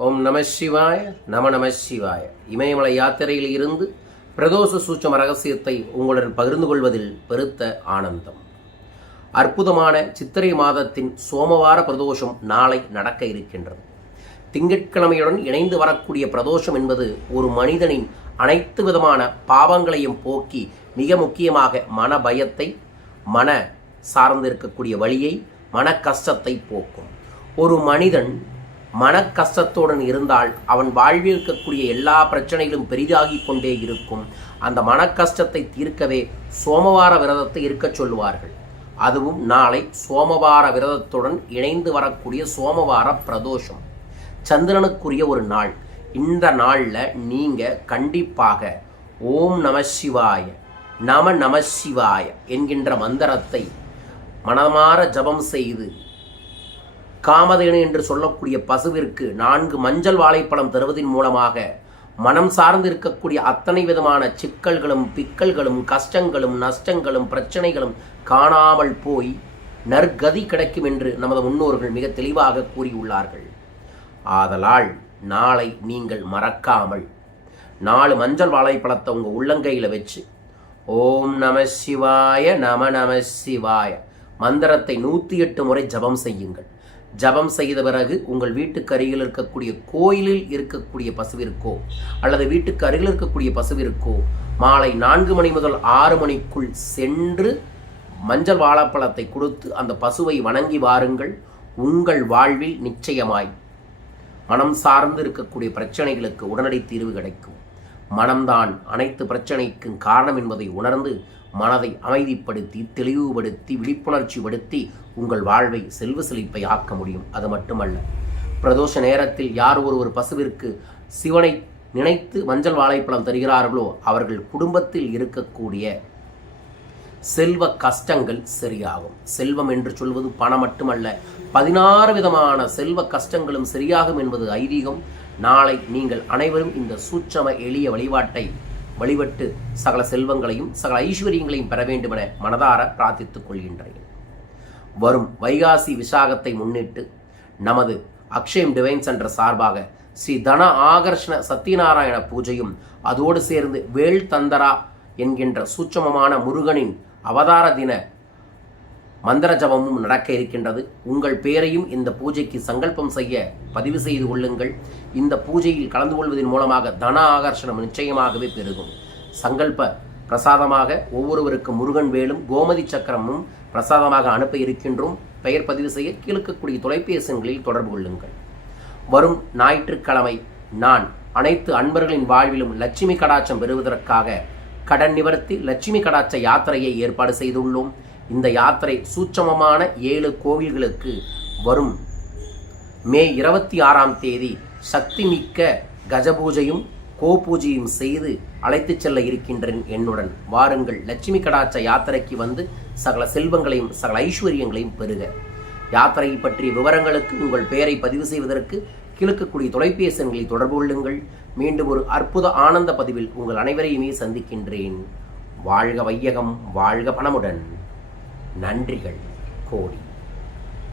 ஓம் நம சிவாய நம நம சிவாய. இமயமலை யாத்திரையில் இருந்து பிரதோஷ சூட்சம ரகசியத்தை உங்களுடன் பகிர்ந்து கொள்வதில் பெருத்த ஆனந்தம். அற்புதமான சித்திரை மாதத்தின் சோமவார பிரதோஷம் நாளை நடக்க இருக்கின்றது. திங்கட்கிழமையுடன் இணைந்து வரக்கூடிய பிரதோஷம் என்பது ஒரு மனிதனின் அனைத்து விதமான பாவங்களையும் போக்கி மிக முக்கியமாக மன பயத்தை மன சார்ந்து இருக்கக்கூடிய வழியை மன கஷ்டத்தை போக்கும். ஒரு மனிதன் மன கஷ்டத்துடன் இருந்தால் அவன் வாழ்வில் இருக்கக்கூடிய எல்லா பிரச்சனைகளும் பெரிதாகி கொண்டே இருக்கும். அந்த மன கஷ்டத்தை தீர்க்கவே சோமவார விரதத்தை இருக்கச் சொல்லுவார்கள். அதுவும் நாளை சோமவார விரதத்துடன் இணைந்து வரக்கூடிய சோமவார பிரதோஷம். சந்திரனுக்குரிய ஒரு நாள். இந்த நாளில் நீங்கள் கண்டிப்பாக ஓம் நம சிவாய நம நம சிவாய என்கின்ற மந்திரத்தை மனமாற ஜபம் செய்து காமதேனு என்று சொல்லக்கூடிய பசுவிற்கு நான்கு மஞ்சள் வாழைப்பழம் தருவதன் மூலமாக மனம் சார்ந்து இருக்கக்கூடிய அத்தனை விதமான சிக்கல்களும் பிக்கல்களும் கஷ்டங்களும் நஷ்டங்களும் பிரச்சனைகளும் காணாமல் போய் நற்கதி கிடைக்கும் என்று நமது முன்னோர்கள் மிக தெளிவாக கூறியுள்ளார்கள். ஆதலால் நாளை நீங்கள் மறக்காமல் நாலு மஞ்சள் வாழைப்பழத்தை உங்கள் உள்ளங்கையில் வச்சு ஓம் நம சிவாய நம நம சிவாய மந்திரத்தை நூற்றி எட்டு முறை ஜபம் செய்யுங்கள். ஜபம் செய்த பிறகு உங்கள் வீட்டுக்கு அருகில் இருக்கக்கூடிய கோயிலில் இருக்கக்கூடிய பசுவிற்கோ அல்லது வீட்டுக்கு அருகில் இருக்கக்கூடிய பசுவிற்கோ மாலை நான்கு மணி முதல் ஆறு மணிக்குள் சென்று மஞ்சள் வாழைப்பழத்தை கொடுத்து அந்த பசுவை வணங்கி வாருங்கள். உங்கள் வாழ்வில் நிச்சயமாய் மனம் சார்ந்து இருக்கக்கூடிய பிரச்சனைகளுக்கு உடனடி தீர்வு கிடைக்கும். மனம்தான் அனைத்து பிரச்சனைக்கும் காரணம் என்பதை உணர்ந்து மனதை அமைதிப்படுத்தி தெளிவுபடுத்தி விழிப்புணர்ச்சி படுத்தி உங்கள் வாழ்வை செல்வ செழிப்பை ஆக்க முடியும். அது மட்டுமல்ல பிரதோஷ நேரத்தில் யார் ஒருவர் பசுவிற்கு சிவனை நினைத்து மஞ்சள் வாழைப்பழம் தருகிறார்களோ அவர்கள் குடும்பத்தில் இருக்கக்கூடிய செல்வ கஷ்டங்கள் சரியாகும். செல்வம் என்று சொல்வது பணம் மட்டுமல்ல பதினாறு விதமான செல்வ கஷ்டங்களும் சரியாகும் என்பது ஐதீகம். நாளை நீங்கள் அனைவரும் இந்த சூட்சம எளிய வழிபாட்டை வழிபட்டு சகல செல்வங்களையும் சகல ஐஸ்வர்யங்களையும் பெற வேண்டுமென மனதார பிரார்த்தித்துக் கொள்கின்றேன். வரும் வைகாசி விசாகத்தை முன்னிட்டு நமது அக்ஷயம் டிவைன் சென்டர் சார்பாக ஸ்ரீ தன ஆகர்ஷண சத்யநாராயண பூஜையும் அதோடு சேர்ந்து வேள் தந்தரா என்கின்ற சூட்சமமான முருகனின் அவதார தின மந்திர ஜபமும் நடக்க இருக்கின்றது. உங்கள் பேரையும் இந்த பூஜைக்கு சங்கல்பம் செய்ய பதிவு செய்து கொள்ளுங்கள். இந்த பூஜையில் கலந்து கொள்வதன் மூலமாக தன ஆகர்ஷணம் நிச்சயமாகவே பெருகும். சங்கல்ப பிரசாதமாக ஒவ்வொருவருக்கும் முருகன் வேலும் கோமதி சக்கரமும் பிரசாதமாக அனுப்ப இருக்கின்றோம். பெயர் பதிவு செய்ய கீழ்க்கக்கூடிய தொலைபேசிகளில் தொடர்பு கொள்ளுங்கள். வரும் ஞாயிற்றுக்கிழமை நான் அனைத்து அன்பர்களின் வாழ்விலும் லட்சுமி கடாட்சம் பெறுவதற்காக கடன் நிவர்த்தி லட்சுமி கடாட்ச யாத்திரையை ஏற்பாடு செய்துள்ளோம். இந்த யாத்திரை சூட்சமமான ஏழு கோவில்களுக்கு வரும். மே இருபத்தி ஆறாம் தேதி சக்தி மிக்க கஜபூஜையும் கோபூஜையும் செய்து அழைத்துச் செல்ல இருக்கின்றேன் என்னுடன். வாருங்கள் லட்சுமி கடாட்ச யாத்திரைக்கு வந்து சகல செல்வங்களையும் சகல ஐஸ்வர்யங்களையும் பெறுக. யாத்திரையை பற்றிய விவரங்களுக்கு உங்கள் பெயரை பதிவு செய்வதற்கு கிழக்கக்கூடிய தொலைபேசி எண்களை தொடர்பு கொள்ளுங்கள். மீண்டும் ஒரு அற்புத ஆனந்த பதிவில் உங்கள் அனைவரையுமே சந்திக்கின்றேன். வாழ்க வையகம் வாழ்க பணமுடன். நன்றிகள். கோடி.